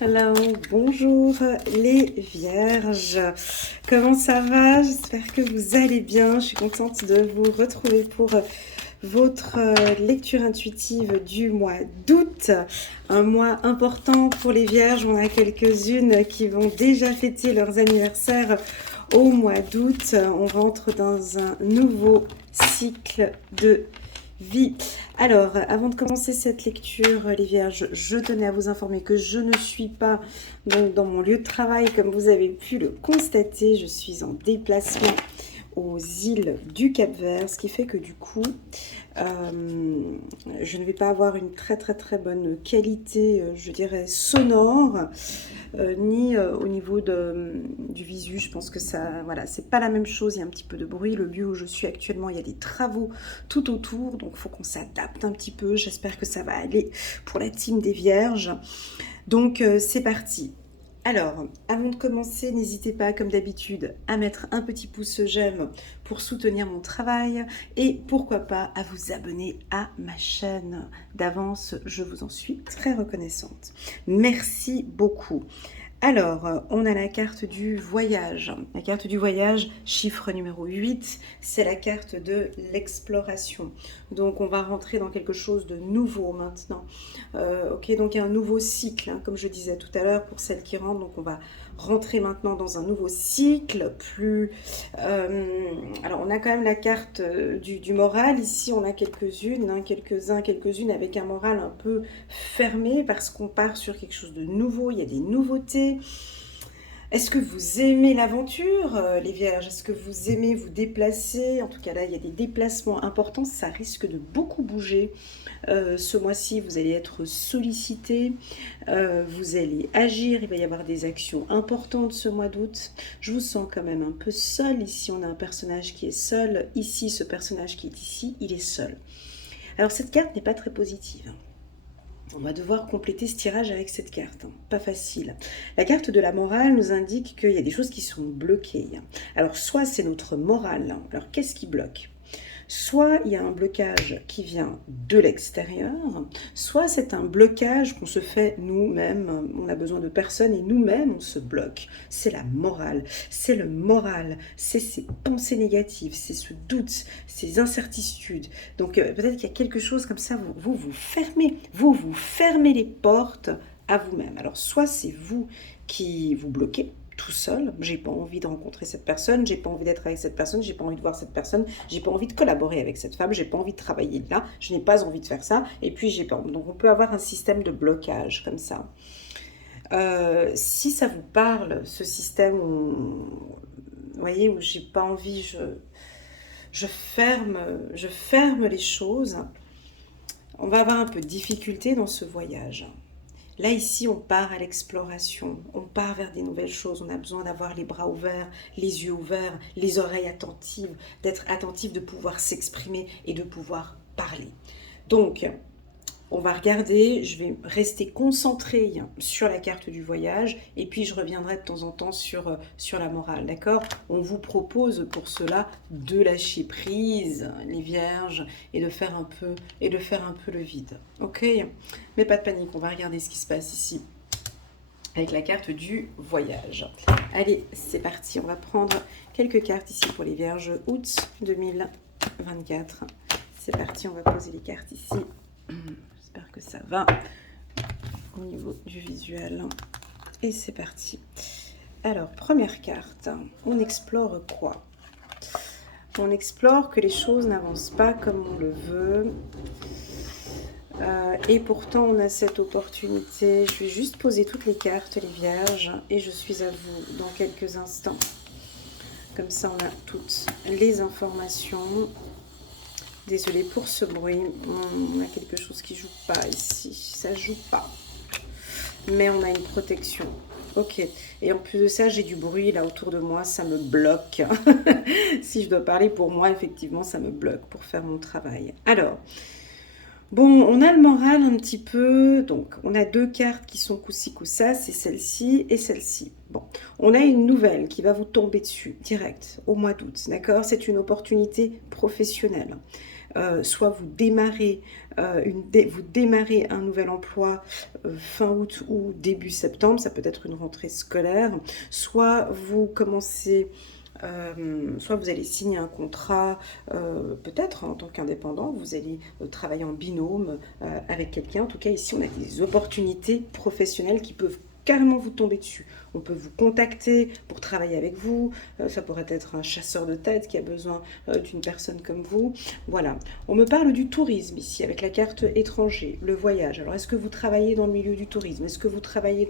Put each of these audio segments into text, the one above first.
Hello, bonjour les vierges, comment ça va? J'espère que vous allez bien, je suis contente de vous retrouver pour votre lecture intuitive du mois d'août, un mois important pour les vierges. On a quelques-unes qui vont déjà fêter leurs anniversaires au mois d'août. On rentre dans un nouveau cycle de vie. Alors, avant de commencer cette lecture, les vierges, je tenais à vous informer que je ne suis pas donc, dans mon lieu de travail, comme vous avez pu le constater. Je suis en déplacement aux îles du Cap-Vert, ce qui fait que du coup, je ne vais pas avoir une très bonne qualité, je dirais, sonore, ni au niveau du visu. Je pense que ça, voilà, c'est pas la même chose. Il y a un petit peu de bruit. Le lieu où je suis actuellement, il y a des travaux tout autour, donc il faut qu'on s'adapte un petit peu. J'espère que ça va aller pour la team des vierges. Donc c'est parti. Alors, avant de commencer, n'hésitez pas, comme d'habitude, à mettre un petit pouce j'aime pour soutenir mon travail et pourquoi pas à vous abonner à ma chaîne. D'avance, je vous en suis très reconnaissante. Merci beaucoup. Alors, on a la carte du voyage. La carte du voyage, chiffre numéro 8, c'est la carte de l'exploration. Donc, on va rentrer dans quelque chose de nouveau maintenant. Ok, donc il y a un nouveau cycle, hein, comme je disais tout à l'heure, pour celles qui rentrent. Donc, on va rentrer maintenant dans un nouveau cycle, alors, on a quand même la carte du moral. Ici, on a quelques-unes, hein, quelques-unes avec un moral un peu fermé parce qu'on part sur quelque chose de nouveau. Il y a des nouveautés. Est-ce que vous aimez l'aventure, les vierges? Est-ce que vous aimez vous déplacer? En tout cas, là, il y a des déplacements importants. Ça risque de beaucoup bouger. Ce mois-ci, vous allez être sollicité. Vous allez agir. Il va y avoir des actions importantes ce mois d'août. Je vous sens quand même un peu seul. Ici, on a un personnage qui est seul. Ici, ce personnage qui est ici, il est seul. Alors, cette carte n'est pas très positive. On va devoir compléter ce tirage avec cette carte. Pas facile. La carte de la morale nous indique qu'il y a des choses qui sont bloquées. Alors, soit c'est notre morale. Alors, qu'est-ce qui bloque? Soit il y a un blocage qui vient de l'extérieur, soit c'est un blocage qu'on se fait nous-mêmes. On a besoin de personne et nous-mêmes, on se bloque. C'est la morale, c'est le moral, c'est ces pensées négatives, c'est ce doute, ces incertitudes. Donc peut-être qu'il y a quelque chose comme ça, vous fermez les portes à vous-même. Alors soit c'est vous qui vous bloquez, tout seul, j'ai pas envie de rencontrer cette personne, j'ai pas envie d'être avec cette personne, j'ai pas envie de voir cette personne, j'ai pas envie de collaborer avec cette femme, j'ai pas envie de travailler là, je n'ai pas envie de faire ça, et puis j'ai pas. Donc on peut avoir un système de blocage comme ça. Si ça vous parle, ce système où, vous voyez, où j'ai pas envie, je ferme les choses, on va avoir un peu de difficulté dans ce voyage. Là, ici, on part à l'exploration, on part vers des nouvelles choses, on a besoin d'avoir les bras ouverts, les yeux ouverts, les oreilles attentives, d'être attentif, de pouvoir s'exprimer et de pouvoir parler. Donc, on va regarder, je vais rester concentrée sur la carte du voyage et puis je reviendrai de temps en temps sur la morale, d'accord? On vous propose pour cela de lâcher prise, les vierges, et de faire un peu le vide, ok? Mais pas de panique, on va regarder ce qui se passe ici avec la carte du voyage. Allez, c'est parti, on va prendre quelques cartes ici pour les vierges août 2024. C'est parti, on va poser les cartes ici. J'espère que ça va au niveau du visuel. Et c'est parti. Alors, première carte, on explore quoi? On explore que les choses n'avancent pas comme on le veut. Et pourtant, on a cette opportunité. Je vais juste poser toutes les cartes, les vierges, et je suis à vous dans quelques instants. Comme ça, on a toutes les informations. Désolée pour ce bruit, on a quelque chose qui joue pas ici, ça joue pas. Mais on a une protection. Ok, et en plus de ça, j'ai du bruit là autour de moi, ça me bloque. Si je dois parler pour moi, effectivement, ça me bloque pour faire mon travail. Alors, bon, on a le moral un petit peu, donc on a deux cartes qui sont coup-ci, coup-ça, c'est celle-ci et celle-ci. Bon, on a une nouvelle qui va vous tomber dessus, direct, au mois d'août, d'accord? C'est une opportunité professionnelle. soit vous démarrez un nouvel emploi fin août ou début septembre, ça peut être une rentrée scolaire, soit vous commencez, soit vous allez signer un contrat, peut-être en tant qu'indépendant, vous allez travailler en binôme avec quelqu'un. En tout cas, ici, on a des opportunités professionnelles qui peuvent carrément vous tomber dessus. On peut vous contacter pour travailler avec vous. Ça pourrait être un chasseur de tête qui a besoin d'une personne comme vous. Voilà. On me parle du tourisme ici, avec la carte étranger, le voyage. Alors, est-ce que vous travaillez dans le milieu du tourisme? Est-ce que vous travaillez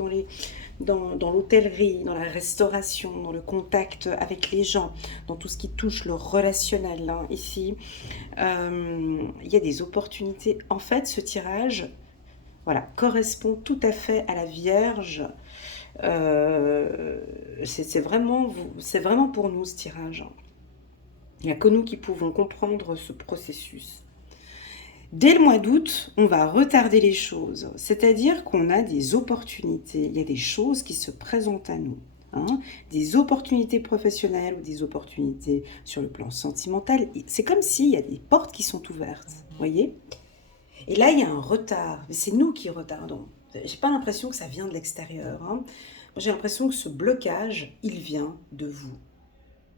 dans l'hôtellerie, dans la restauration, dans le contact avec les gens, dans tout ce qui touche le relationnel, hein, ici? Il y a des opportunités. En fait, ce tirage, voilà, correspond tout à fait à la Vierge. C'est vraiment pour nous ce tirage. Il n'y a que nous qui pouvons comprendre ce processus. Dès le mois d'août, on va retarder les choses, c'est-à-dire qu'on a des opportunités, il y a des choses qui se présentent à nous. Hein, des opportunités professionnelles ou des opportunités sur le plan sentimental. C'est comme s'il y a des portes qui sont ouvertes, vous voyez? Et là, il y a un retard, mais c'est nous qui retardons. J'ai pas l'impression que ça vient de l'extérieur. Hein. J'ai l'impression que ce blocage, il vient de vous.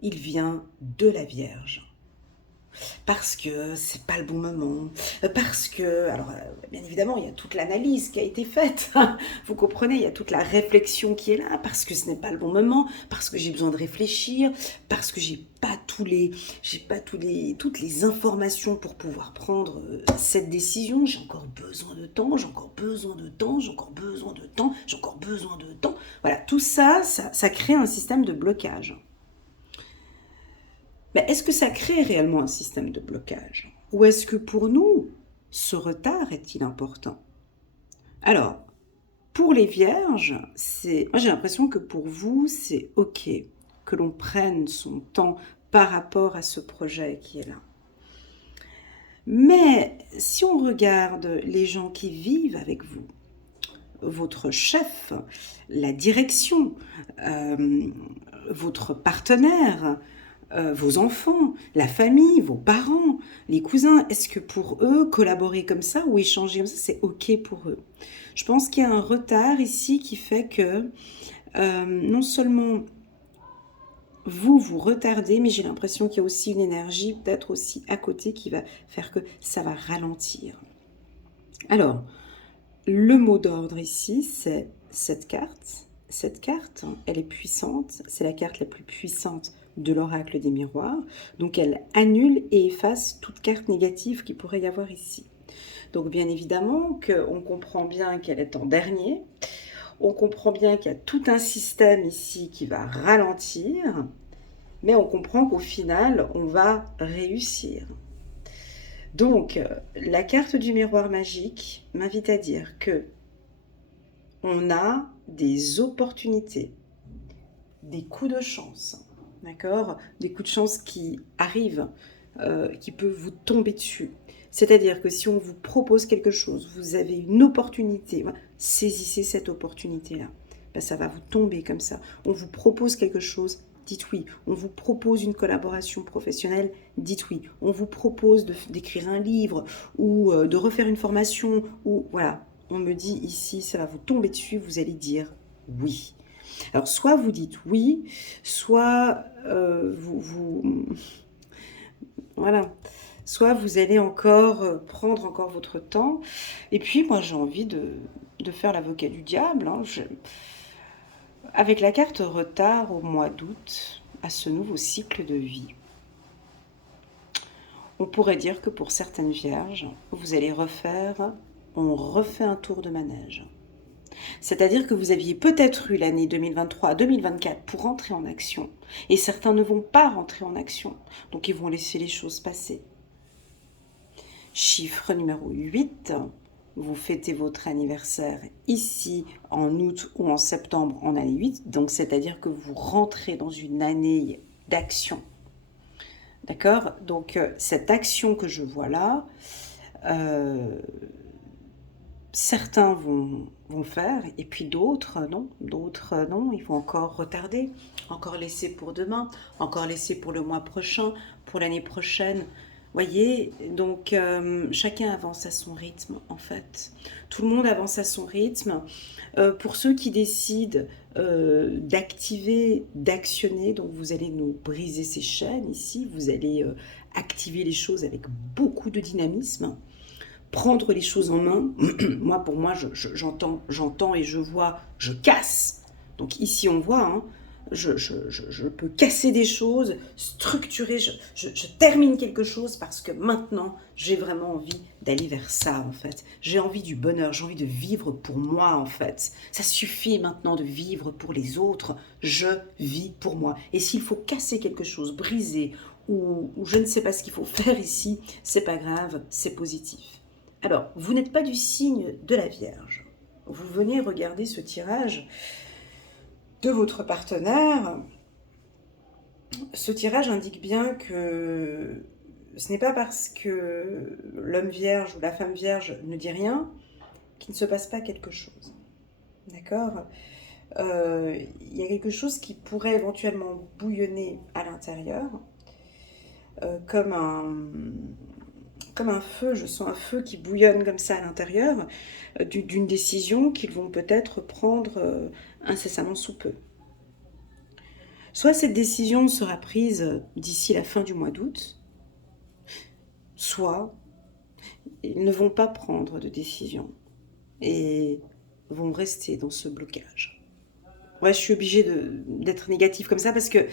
Il vient de la Vierge. Parce que c'est pas le bon moment, parce que, alors bien évidemment, il y a toute l'analyse qui a été faite, vous comprenez, il y a toute la réflexion qui est là, parce que ce n'est pas le bon moment, parce que j'ai besoin de réfléchir, parce que j'ai pas toutes les informations pour pouvoir prendre cette décision, j'ai encore besoin de temps, j'ai encore besoin de temps, j'ai encore besoin de temps, j'ai encore besoin de temps. Voilà, tout ça, ça crée un système de blocage. Mais est-ce que ça crée réellement un système de blocage? Ou est-ce que pour nous, ce retard est-il important? Alors, pour les vierges, moi j'ai l'impression que pour vous, c'est OK que l'on prenne son temps par rapport à ce projet qui est là. Mais si on regarde les gens qui vivent avec vous, votre chef, la direction, votre partenaire, vos enfants, la famille, vos parents, les cousins, est-ce que pour eux, collaborer comme ça ou échanger comme ça, c'est OK pour eux? Je pense qu'il y a un retard ici qui fait que non seulement vous retardez, mais j'ai l'impression qu'il y a aussi une énergie peut-être aussi à côté qui va faire que ça va ralentir. Alors, le mot d'ordre ici, c'est cette carte. Cette carte, elle est puissante, c'est la carte la plus puissante de l'oracle des miroirs. Donc elle annule et efface toute carte négative qu'il pourrait y avoir ici. Donc bien évidemment qu'on comprend bien qu'elle est en dernier. On comprend bien qu'il y a tout un système ici qui va ralentir. Mais on comprend qu'au final, on va réussir. Donc, la carte du miroir magique m'invite à dire que on a des opportunités, des coups de chance, d'accord? Des coups de chance qui arrivent, qui peuvent vous tomber dessus. C'est-à-dire que si on vous propose quelque chose, vous avez une opportunité, saisissez cette opportunité-là. Ben, ça va vous tomber comme ça. On vous propose quelque chose, dites oui. On vous propose une collaboration professionnelle, dites oui. On vous propose d'écrire un livre ou de refaire une formation, ou voilà. On me dit ici, ça va vous tomber dessus, vous allez dire oui. Alors, soit vous dites oui, soit voilà. Soit vous allez encore prendre encore votre temps. Et puis, moi, j'ai envie de faire l'avocat du diable. Hein. Avec la carte retard au mois d'août, à ce nouveau cycle de vie, on pourrait dire que pour certaines vierges, vous allez on refait un tour de manège. C'est-à-dire que vous aviez peut-être eu l'année 2023-2024 pour rentrer en action, et certains ne vont pas rentrer en action, donc ils vont laisser les choses passer. Chiffre numéro 8, vous fêtez votre anniversaire ici en août ou en septembre en année 8, donc c'est-à-dire que vous rentrez dans une année d'action. D'accord? Donc cette action que je vois là, certains vont faire, et puis d'autres non, il faut encore retarder, encore laisser pour demain, encore laisser pour le mois prochain, pour l'année prochaine. Voyez, donc chacun avance à son rythme en fait. Tout le monde avance à son rythme. Pour ceux qui décident d'activer, d'actionner, donc vous allez nous briser ces chaînes ici, vous allez activer les choses avec beaucoup de dynamisme, prendre les choses en main. Moi, pour moi, j'entends et je vois, je casse. Donc ici, on voit, hein, je peux casser des choses, structurer, je termine quelque chose parce que maintenant, j'ai vraiment envie d'aller vers ça, en fait. J'ai envie du bonheur, j'ai envie de vivre pour moi, en fait. Ça suffit maintenant de vivre pour les autres. Je vis pour moi. Et s'il faut casser quelque chose, briser, ou je ne sais pas ce qu'il faut faire ici, c'est pas grave, c'est positif. Alors, vous n'êtes pas du signe de la Vierge. Vous venez regarder ce tirage de votre partenaire. Ce tirage indique bien que ce n'est pas parce que l'homme vierge ou la femme vierge ne dit rien qu'il ne se passe pas quelque chose. D'accord ? Il y a quelque chose qui pourrait éventuellement bouillonner à l'intérieur, comme un feu, je sens un feu qui bouillonne comme ça à l'intérieur, d'une décision qu'ils vont peut-être prendre incessamment sous peu. Soit cette décision sera prise d'ici la fin du mois d'août, soit ils ne vont pas prendre de décision et vont rester dans ce blocage. Ouais, je suis obligée d'être négative comme ça parce que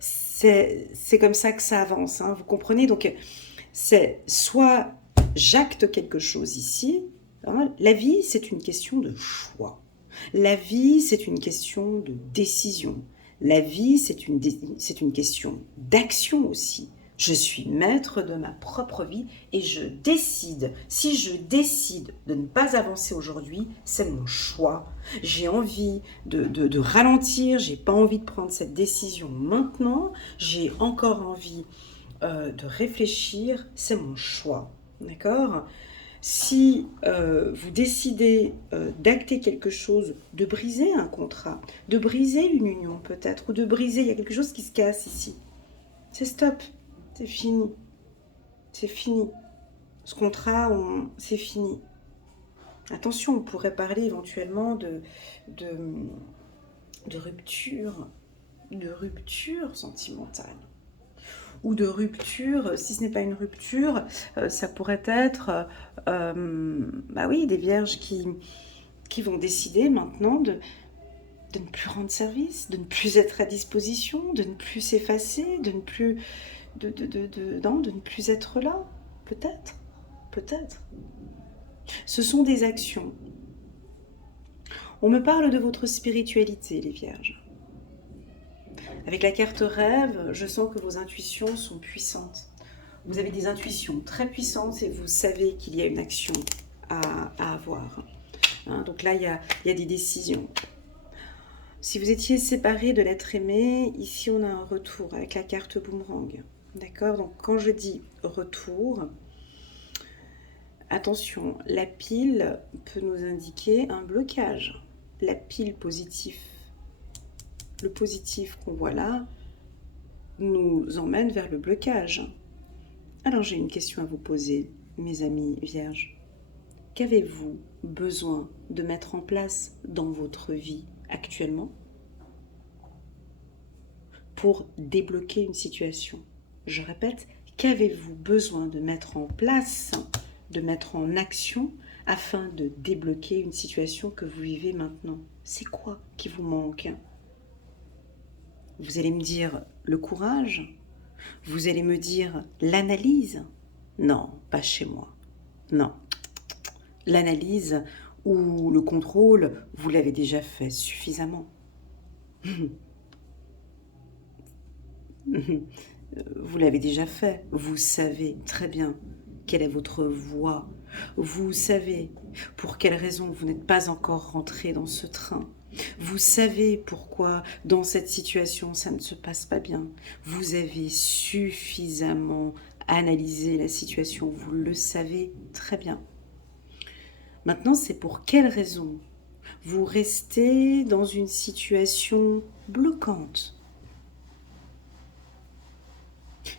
c'est comme ça que ça avance, hein, vous comprenez? Donc, c'est soit j'acte quelque chose ici, hein, la vie c'est une question de choix, la vie c'est une question de décision, la vie c'est une question d'action aussi. Je suis maître de ma propre vie et je décide. Si je décide de ne pas avancer aujourd'hui, c'est mon choix. J'ai envie de ralentir, j'ai pas envie de prendre cette décision maintenant, j'ai encore envie de réfléchir, c'est mon choix, d'accord? Si vous décidez d'acter quelque chose, de briser un contrat, de briser une union peut-être, ou de briser, il y a quelque chose qui se casse ici, c'est stop, c'est fini, c'est fini. Ce contrat, c'est fini. Attention, on pourrait parler éventuellement de, de rupture sentimentale. Ou de rupture, si ce n'est pas une rupture, ça pourrait être, bah oui, des vierges qui vont décider maintenant de ne plus rendre service, de ne plus être à disposition, de ne plus s'effacer, de ne plus, non, de ne plus être là, peut-être, peut-être. Ce sont des actions. On me parle de votre spiritualité, les vierges. Avec la carte rêve, je sens que vos intuitions sont puissantes. Vous avez des intuitions très puissantes et vous savez qu'il y a une action à avoir. Hein, donc là, il y a des décisions. Si vous étiez séparé de l'être aimé, ici on a un retour avec la carte boomerang. D'accord? Donc quand je dis retour, attention, la pile peut nous indiquer un blocage. La pile positive, le positif qu'on voit là, nous emmène vers le blocage. Alors j'ai une question à vous poser, mes amis vierges. Qu'avez-vous besoin de mettre en place dans votre vie actuellement pour débloquer une situation? Je répète, qu'avez-vous besoin de mettre en place, de mettre en action afin de débloquer une situation que vous vivez maintenant? C'est quoi qui vous manque? Vous allez me dire le courage? Vous allez me dire l'analyse? Non, pas chez moi. Non. L'analyse ou le contrôle, vous l'avez déjà fait suffisamment. Vous l'avez déjà fait. Vous savez très bien quelle est votre voie. Vous savez pour quelle raison vous n'êtes pas encore rentré dans ce train. Vous savez pourquoi dans cette situation ça ne se passe pas bien. Vous avez suffisamment analysé la situation. Vous le savez très bien. Maintenant, c'est pour quelle raison vous restez dans une situation bloquante.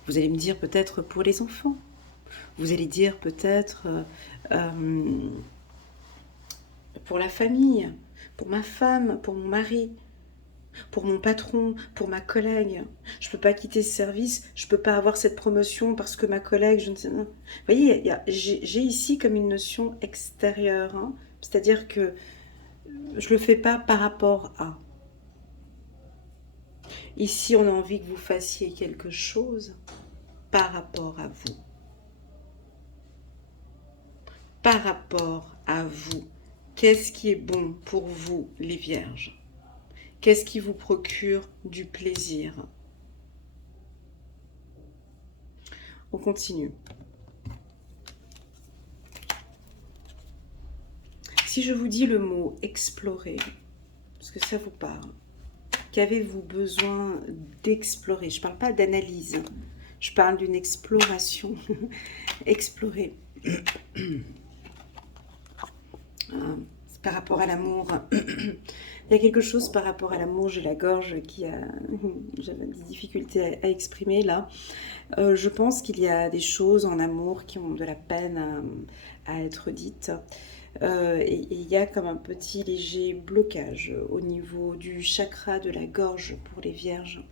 Vous allez me dire peut-être pour les enfants. Vous allez dire peut-être euh, pour la famille, pour ma femme, pour mon mari, pour mon patron, pour ma collègue. Je ne peux pas quitter ce service, je ne peux pas avoir cette promotion parce que ma collègue, je ne sais pas. Vous voyez, j'ai ici comme une notion extérieure, hein. C'est-à-dire que je ne le fais pas par rapport à. Ici, on a envie que vous fassiez quelque chose par rapport à vous. Par rapport à vous. Qu'est-ce qui est bon pour vous, les vierges? Qu'est-ce qui vous procure du plaisir? On continue. Si je vous dis le mot explorer, est-ce que ça vous parle? Qu'avez-vous besoin d'explorer? Je ne parle pas d'analyse, je parle d'une exploration. Explorer. C'est par rapport à l'amour. Il y a quelque chose par rapport à l'amour, j'ai la gorge qui a... J'avais des difficultés à exprimer là. Je pense qu'il y a des choses en amour qui ont de la peine à être dites. Et il y a comme un petit léger blocage au niveau du chakra de la gorge pour les vierges.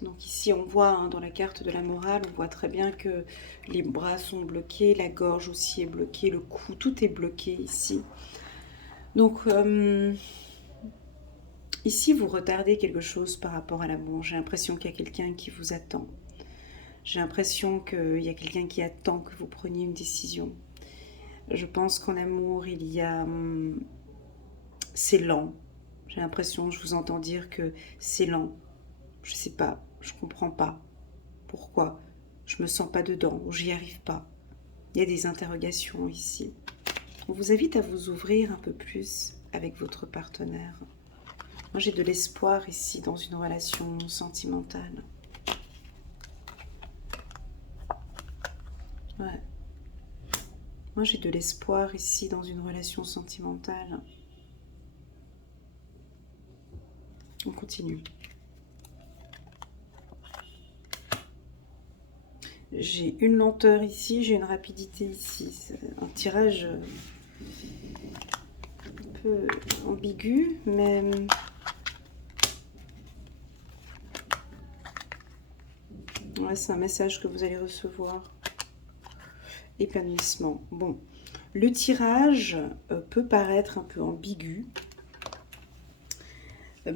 Donc ici on voit hein, dans la carte de la morale, on voit très bien que les bras sont bloqués, la gorge aussi est bloquée, le cou, tout est bloqué ici. Donc ici vous retardez quelque chose par rapport à l'amour. J'ai l'impression qu'il y a quelqu'un qui vous attend. J'ai l'impression qu'il y a quelqu'un qui attend que vous preniez une décision. Je pense qu'en amour, il y a... c'est lent. J'ai l'impression, je vous entends dire que c'est lent. Je sais pas, je comprends pas. Pourquoi? Je me sens pas dedans, ou j'y arrive pas. Il y a des interrogations ici. On vous invite à vous ouvrir un peu plus avec votre partenaire. Moi, j'ai de l'espoir ici dans une relation sentimentale. Ouais. Moi, j'ai de l'espoir ici dans une relation sentimentale. On continue. J'ai une lenteur ici, j'ai une rapidité ici. C'est un tirage un peu ambigu, mais... ouais, c'est un message que vous allez recevoir. Épanouissement. Bon, le tirage peut paraître un peu ambigu,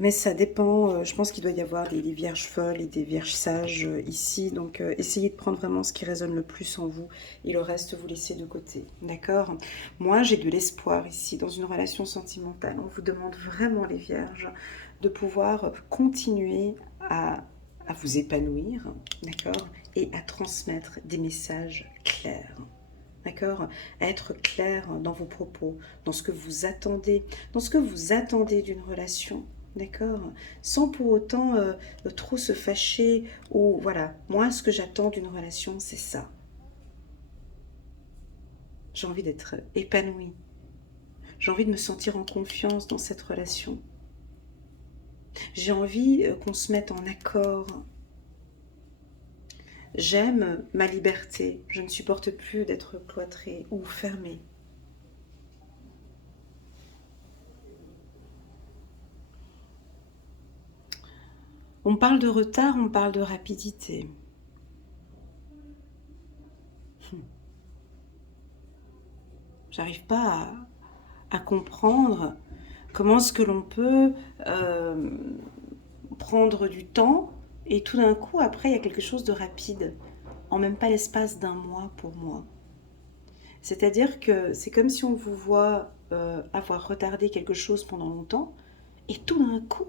mais ça dépend. Je pense qu'il doit y avoir des vierges folles et des vierges sages ici. Donc, essayez de prendre vraiment ce qui résonne le plus en vous et le reste, vous laissez de côté. D'accord? Moi, j'ai de l'espoir ici dans une relation sentimentale. On vous demande vraiment, les vierges, de pouvoir continuer à vous épanouir, d'accord? Et à transmettre des messages clairs. D'accord? À être clair dans vos propos, dans ce que vous attendez, d'une relation. D'accord? Sans pour autant trop se fâcher ou voilà, moi ce que j'attends d'une relation, c'est ça. J'ai envie d'être épanouie. J'ai envie de me sentir en confiance dans cette relation. J'ai envie qu'on se mette en accord. J'aime ma liberté. Je ne supporte plus d'être cloîtrée ou fermée. On parle de retard, on parle de rapidité. J'arrive pas à comprendre comment est-ce que l'on peut prendre du temps et tout d'un coup, après, il y a quelque chose de rapide, en même pas l'espace d'un mois pour moi. C'est-à-dire que c'est comme si on vous voit avoir retardé quelque chose pendant longtemps et tout d'un coup,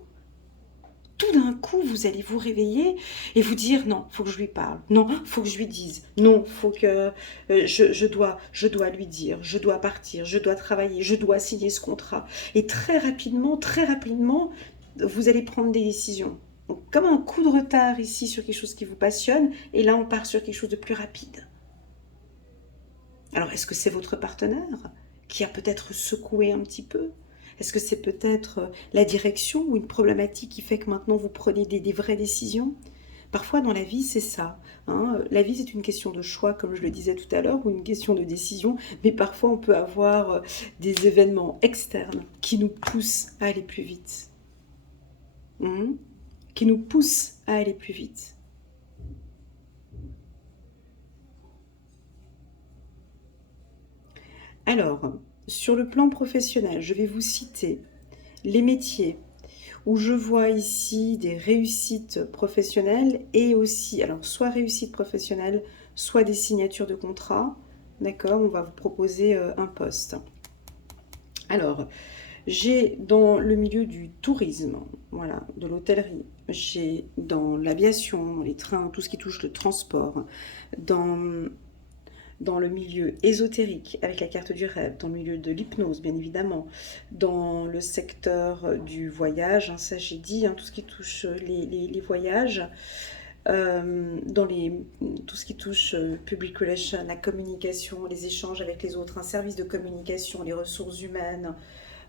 vous allez vous réveiller et vous dire non, faut que je lui parle, non, faut que je lui dise, non, faut que je dois lui dire, je dois partir, je dois travailler, je dois signer ce contrat. Et très rapidement, vous allez prendre des décisions. Donc, comme un coup de retard ici sur quelque chose qui vous passionne, et là on part sur quelque chose de plus rapide. Alors, est-ce que c'est votre partenaire qui a peut-être secoué un petit peu? Est-ce que c'est peut-être la direction ou une problématique qui fait que maintenant vous prenez des vraies décisions? Parfois dans la vie, c'est ça. Hein. La vie, c'est une question de choix, comme je le disais tout à l'heure, ou une question de décision. Mais parfois, on peut avoir des événements externes qui nous poussent à aller plus vite. Mhm. Qui nous poussent à aller plus vite. Alors, sur le plan professionnel, je vais vous citer les métiers où je vois ici des réussites professionnelles et aussi, alors soit réussite professionnelle, soit des signatures de contrat. D'accord, on va vous proposer un poste. Alors, j'ai dans le milieu du tourisme, voilà, de l'hôtellerie, j'ai dans l'aviation, dans les trains, tout ce qui touche le transport, dans dans le milieu ésotérique, avec la carte du rêve, dans le milieu de l'hypnose, bien évidemment, dans le secteur du voyage, hein, ça j'ai dit, hein, tout ce qui touche les voyages, dans tout ce qui touche public relation, la communication, les échanges avec les autres, un service de communication, les ressources humaines,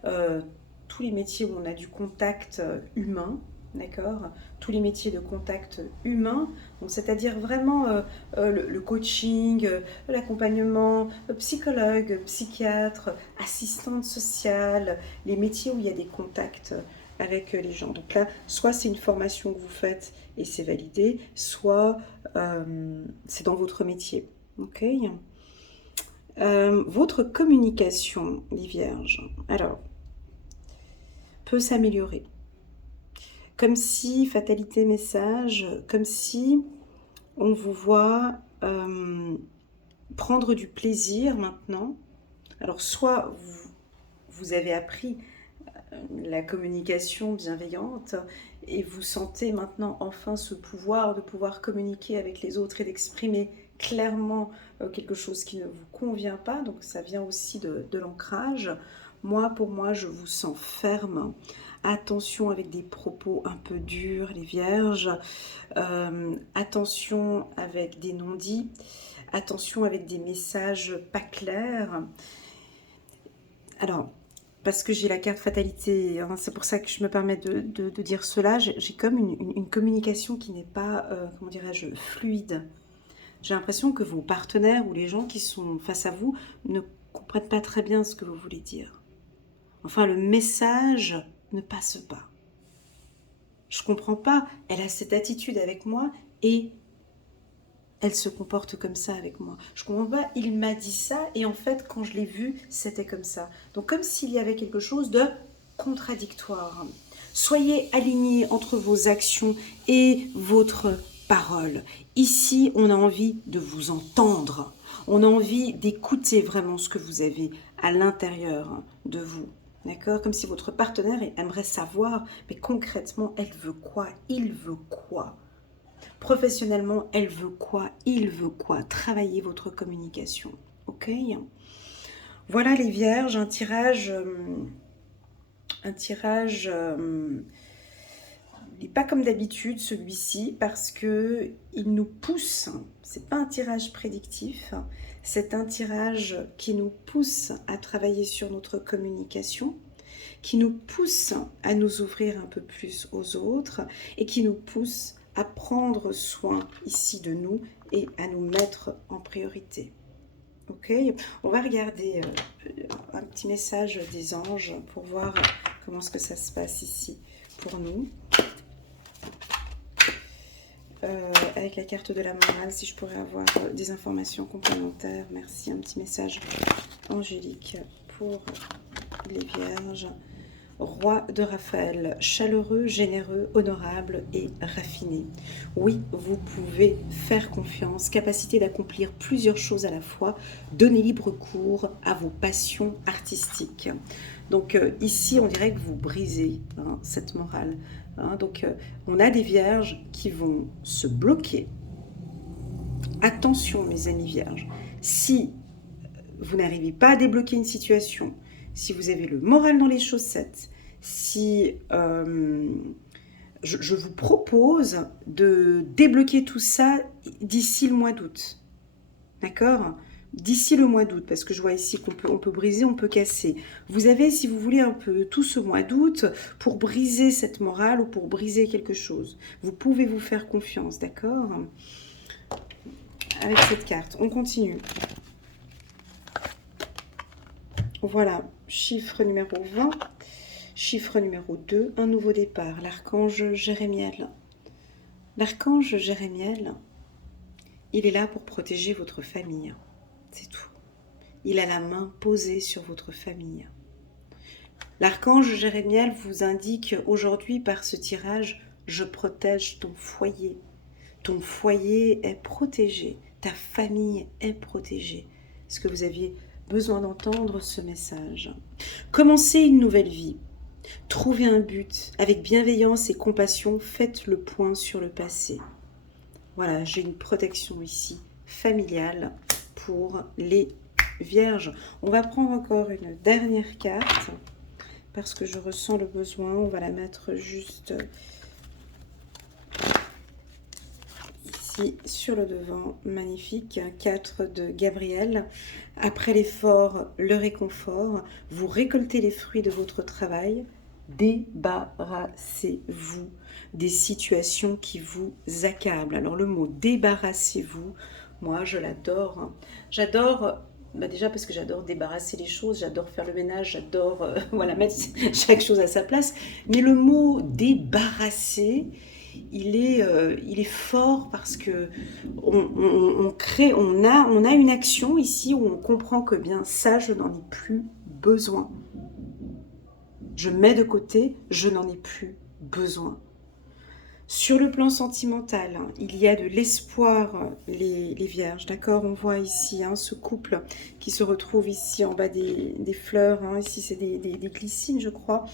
euh, tous les métiers où on a du contact humain, d'accord. Tous les métiers de contact humain, donc c'est-à-dire vraiment le coaching, l'accompagnement, psychologue, psychiatre, assistante sociale, les métiers où il y a des contacts avec les gens. Donc là, soit c'est une formation que vous faites et c'est validé, soit c'est dans votre métier. Ok. Votre communication, les vierges, alors, peut s'améliorer. Comme si, fatalité message, comme si on vous voit prendre du plaisir maintenant. Alors soit vous avez appris la communication bienveillante et vous sentez maintenant enfin ce pouvoir de pouvoir communiquer avec les autres et d'exprimer clairement quelque chose qui ne vous convient pas. Donc ça vient aussi de l'ancrage. Moi, pour moi, je vous sens ferme. Attention avec des propos un peu durs, les vierges. Attention avec des non-dits. Attention avec des messages pas clairs. Alors, parce que j'ai la carte fatalité, hein, c'est pour ça que je me permets de dire cela, j'ai comme une communication qui n'est pas, comment dirais-je, fluide. J'ai l'impression que vos partenaires ou les gens qui sont face à vous ne comprennent pas très bien ce que vous voulez dire. Enfin, le message ne passe pas. Je comprends pas, elle a cette attitude avec moi et elle se comporte comme ça avec moi. Je comprends pas, il m'a dit ça et en fait quand je l'ai vu, c'était comme ça. Donc comme s'il y avait quelque chose de contradictoire. Soyez alignés entre vos actions et votre parole. Ici, on a envie de vous entendre. On a envie d'écouter vraiment ce que vous avez à l'intérieur de vous. D'accord? Comme si votre partenaire aimerait savoir, mais concrètement, elle veut quoi? Il veut quoi? Professionnellement, elle veut quoi? Il veut quoi? Travaillez votre communication. Ok? Voilà les vierges, un tirage il n'est pas comme d'habitude celui-ci parce que il nous pousse. C'est pas un tirage prédictif, c'est un tirage qui nous pousse à travailler sur notre communication, qui nous pousse à nous ouvrir un peu plus aux autres et qui nous pousse à prendre soin ici de nous et à nous mettre en priorité. Ok, on va regarder un petit message des anges pour voir comment est-ce que ça se passe ici pour nous. Avec la carte de la morale, si je pourrais avoir des informations complémentaires. Merci, un petit message angélique pour les vierges. Roi de Raphaël, chaleureux, généreux, honorable et raffiné. Oui, vous pouvez faire confiance, capacité d'accomplir plusieurs choses à la fois, donner libre cours à vos passions artistiques. Donc ici, on dirait que vous brisez cette morale. Donc on a des vierges qui vont se bloquer. Attention mes amis vierges, si vous n'arrivez pas à débloquer une situation, si vous avez le moral dans les chaussettes, si je vous propose de débloquer tout ça d'ici le mois d'août. D'accord? d'ici le mois d'août, parce que je vois ici on peut briser, on peut casser. Vous avez, si vous voulez, un peu tout ce mois d'août pour briser cette morale ou pour briser quelque chose. Vous pouvez vous faire confiance, d'accord? Avec cette carte, on continue. Voilà, chiffre numéro 20, chiffre numéro 2, un nouveau départ, l'archange Jérémiel. L'archange Jérémiel, il est là pour protéger votre famille, c'est tout. Il a la main posée sur votre famille. L'archange Jérémiel vous indique aujourd'hui par ce tirage, je protège ton foyer. Ton foyer est protégé, ta famille est protégée. Est-ce que vous aviez besoin d'entendre ce message? Commencez une nouvelle vie. Trouvez un but. Avec bienveillance et compassion, faites le point sur le passé. Voilà, j'ai une protection ici, familiale, pour les Vierges. On va prendre encore une dernière carte, parce que je ressens le besoin. On va la mettre juste ici, sur le devant. Magnifique. 4 de Gabriel. Après l'effort, le réconfort. Vous récoltez les fruits de votre travail. Débarrassez-vous des situations qui vous accablent. Alors le mot débarrassez-vous, moi je l'adore. J'adore, déjà parce que j'adore débarrasser les choses, j'adore faire le ménage, j'adore voilà, mettre chaque chose à sa place. Mais le mot débarrasser, il est fort parce que on crée, on a une action ici où on comprend que bien ça, je n'en ai plus besoin. Je mets de côté, je n'en ai plus besoin. Sur le plan sentimental, il y a de l'espoir, les vierges, d'accord? On voit ici ce couple qui se retrouve ici en bas des fleurs, ici c'est des glycines je crois,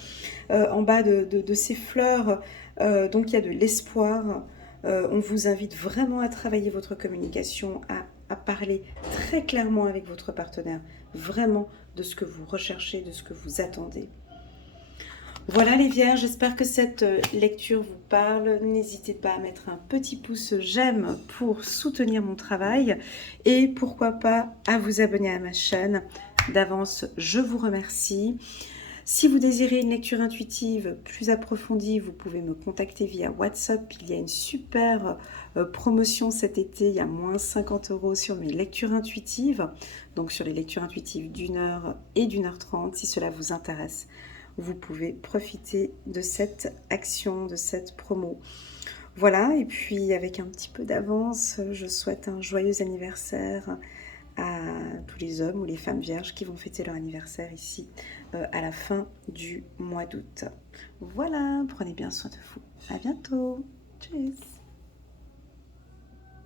en bas de ces fleurs, donc il y a de l'espoir. On vous invite vraiment à travailler votre communication, à parler très clairement avec votre partenaire, vraiment de ce que vous recherchez, de ce que vous attendez. Voilà les vierges, j'espère que cette lecture vous parle. N'hésitez pas à mettre un petit pouce j'aime pour soutenir mon travail et pourquoi pas à vous abonner à ma chaîne. D'avance, je vous remercie. Si vous désirez une lecture intuitive plus approfondie, vous pouvez me contacter via WhatsApp. Il y a une super promotion cet été, il y a moins 50 € sur mes lectures intuitives, donc sur les lectures intuitives d'1 heure et d'1h30 si cela vous intéresse. Vous pouvez profiter de cette action, de cette promo. Voilà, et puis avec un petit peu d'avance, je souhaite un joyeux anniversaire à tous les hommes ou les femmes vierges qui vont fêter leur anniversaire ici à la fin du mois d'août. Voilà, prenez bien soin de vous. À bientôt. Tchuss.